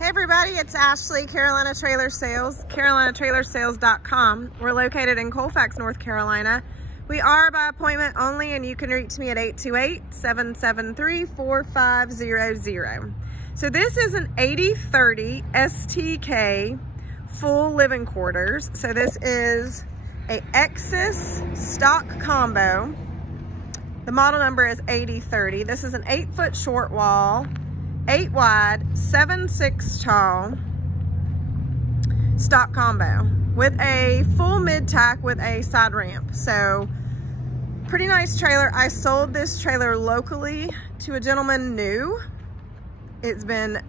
Hey everybody, it's Ashley, Carolina Trailer Sales, carolinatrailersales.com. We're located in Colfax, North Carolina. We are by appointment only, and you can reach me at 828-773-4500. So this is an 80/30 STK full living quarters. So this is a Exiss stock combo. The model number is 80/30. This is an 8-foot short wall, 8 wide, 7'6" tall stock combo with a full mid-tack with a side ramp. So pretty nice trailer. I sold this trailer locally to a gentleman new. It's been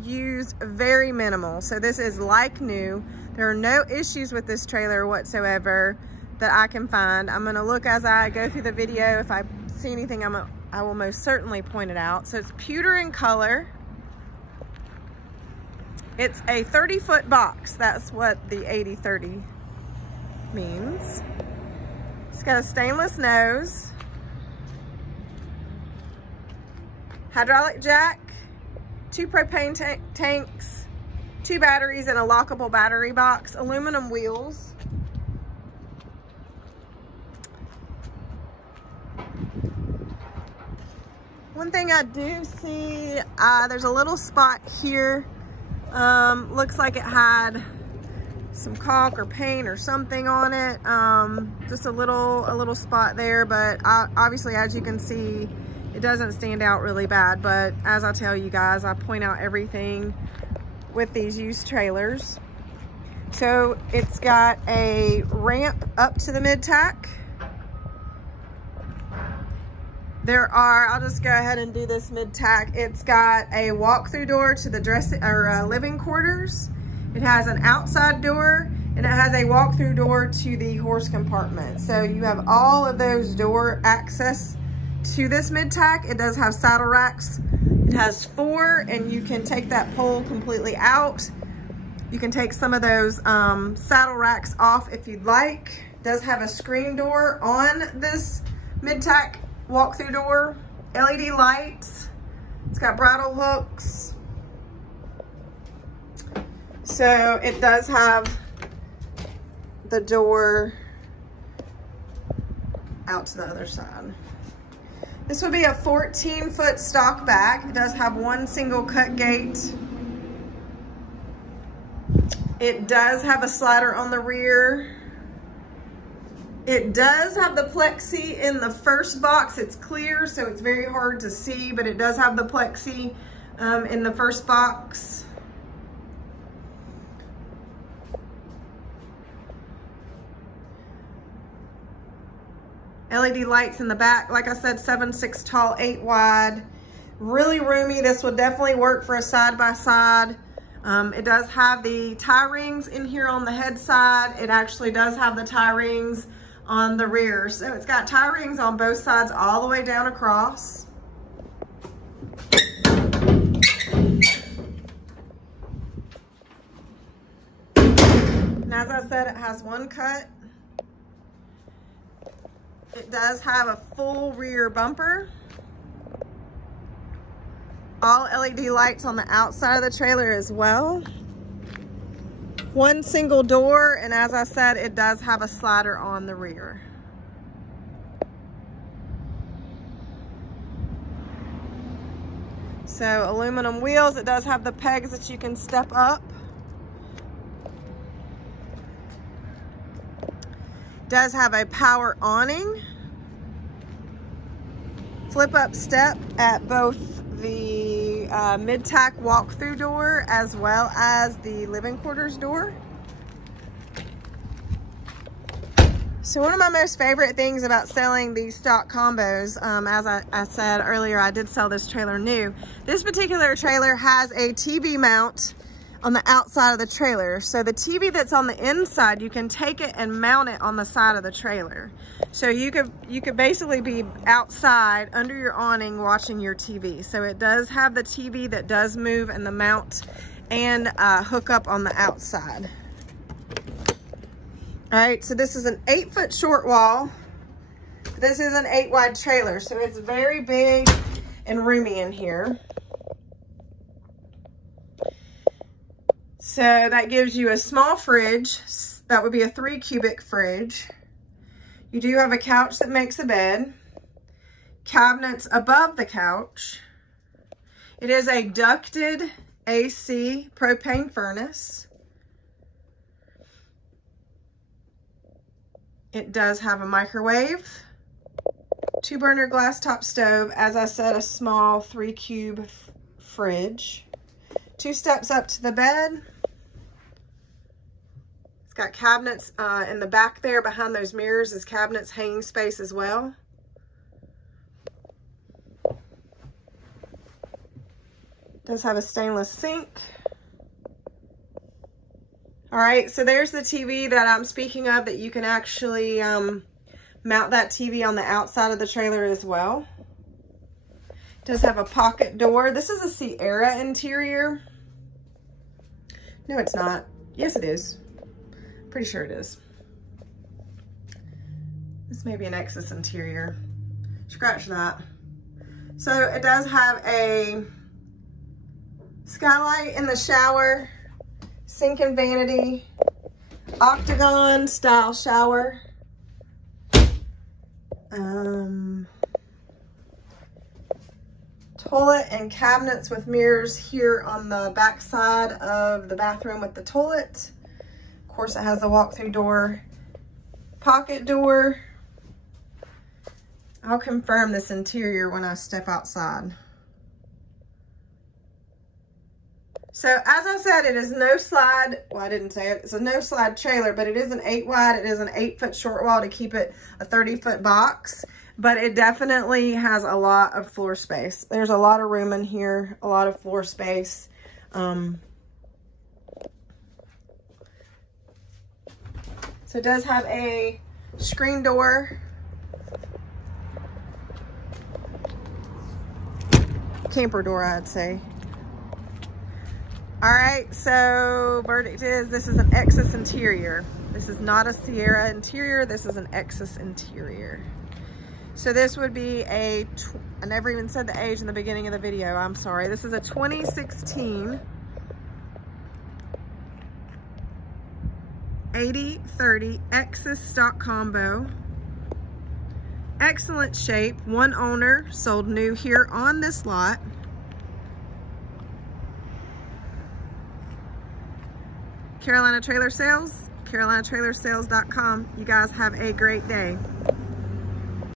used very minimal. So this is like new. There are no issues with this trailer whatsoever that I can find. I'm gonna look as I go through the video. If I see anything, I will most certainly point it out. So it's pewter in color. It's a 30-foot box. That's what the 80/30 means. It's got a stainless nose, hydraulic jack, 2 propane tanks, 2 batteries, and a lockable battery box, aluminum wheels. One thing I do see, there's a little spot here. Looks like it had some caulk or paint or something on it. Just a little spot there, but obviously, as you can see, it doesn't stand out really bad. But as I tell you guys, I point out everything with these used trailers. So it's got a ramp up to the mid-tack. I'll just go ahead and do this mid-tack. It's got a walk-through door to the living quarters. It has an outside door, and it has a walk-through door to the horse compartment. So you have all of those door access to this mid-tack. It does have saddle racks. It has 4, and you can take that pole completely out. You can take some of those saddle racks off if you'd like. It does have a screen door on this mid-tack walk-through door, LED lights. It's got bridle hooks. So it does have the door out to the other side. This would be a 14-foot stock back. It does have 1 single cut gate. It does have a slider on the rear. It does have the plexi in the first box. It's clear, so it's very hard to see, but it does have the plexi in the first box. LED lights in the back. Like I said, 7'6" tall, 8 wide. Really roomy. This would definitely work for a side-by-side. It does have the tie rings in here on the head side. It actually does have the tie rings on the rear. So it's got tie rings on both sides all the way down across. And as I said, it has 1 cut. It does have a full rear bumper. All LED lights on the outside of the trailer as well. 1 single door, and as I said, it does have a slider on the rear. So aluminum wheels. It does have the pegs that you can step up. It does have a power awning. Flip up step at both the mid-tack walk-through door as well as the living quarters door. So one of my most favorite things about selling these stock combos, as I said earlier, I did sell this trailer new. This particular trailer has a TV mount on the outside of the trailer. So the TV that's on the inside, you can take it and mount it on the side of the trailer. So you could basically be outside under your awning watching your TV. So it does have the TV that does move and the mount and hook up on the outside. All right, so this is an 8-foot short wall. This is an 8 wide trailer, so it's very big and roomy in here. So that gives you a small fridge. That would be a 3 cubic fridge. You do have a couch that makes a bed. Cabinets above the couch. It is a ducted AC propane furnace. It does have a microwave, 2 burner glass top stove, as I said, a small 3 cube fridge, 2 steps up to the bed. It's got cabinets in the back there. Behind those mirrors is cabinets, hanging space as well. It does have a stainless sink. All right, so there's the TV that I'm speaking of, that you can actually mount that TV on the outside of the trailer as well. It does have a pocket door. This is a Sierra interior. No, it's not. Yes, it is. Pretty sure it is. This may be an Exiss interior. Scratch that. So it does have a skylight in the shower, sink and vanity, octagon style shower. Toilet and cabinets with mirrors here on the back side of the bathroom with the toilet. Of course, it has the walk-through door, pocket door. I'll confirm this interior when I step outside. So as I said, it is no slide. Well, I didn't say it. It's a no slide trailer, but it is an 8 wide. It is an 8-foot short wall to keep it a 30-foot box, but it definitely has a lot of floor space. There's a lot of room in here, a lot of floor space. So it does have a screen door. Camper door, I'd say. All right, so verdict is this is an Exiss interior. This is not a Sierra interior. This is an Exiss interior. So this would be I never even said the age in the beginning of the video. I'm sorry. This is a 2016 80/30 Exiss stock combo. Excellent shape. 1 owner, sold new here on this lot. Carolina Trailer Sales, carolinatrailersales.com. You guys have a great day.